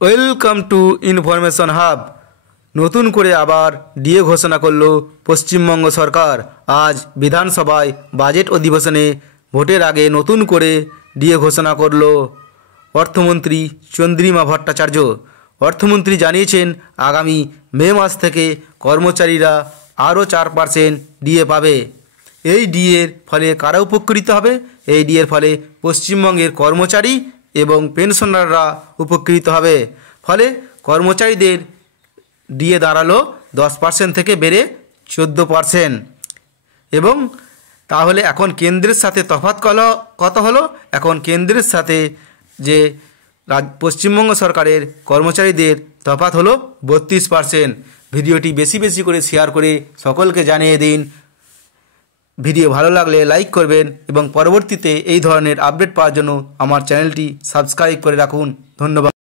Welcome to information hub. নতুন করে আবার ডিএ ঘোষণা করল পশ্চিমবঙ্গ সরকার। আজ বিধানসভায় বাজেট অধিবেশনে ভোটের আগে নতুন করে ডিএ ঘোষণা করল অর্থমন্ত্রী চন্দ্রিমা ভট্টাচার্য। অর্থমন্ত্রী জানিয়েছেন, আগামী মে মাস থেকে কর্মচারীরা আরও 4% ডিএ পাবে। এই ডিএর ফলে কারা উপকৃত হবে? এই ডিএর ফলে পশ্চিমবঙ্গের কর্মচারী এবং পেনশনাররা উপকৃত হবে। ফলে কর্মচারীদের ডিএ দাঁড়ালো 10% থেকে বেড়ে 14%। এবং তাহলে এখন কেন্দ্রের সাথে তফাৎ কত হলো? এখন কেন্দ্রের সাথে যে পশ্চিমবঙ্গ সরকারের কর্মচারীদের তফাৎ হলো 32%। ভিডিওটি বেশি বেশি করে শেয়ার করে সকলকে জানিয়ে দিন। ভিডিও ভালো লাগলে লাইক করবেন এবং পরবর্তীতে এই ধরনের আপডেট পাওয়ার জন্য আমার চ্যানেলটি সাবস্ক্রাইব করে রাখুন। ধন্যবাদ।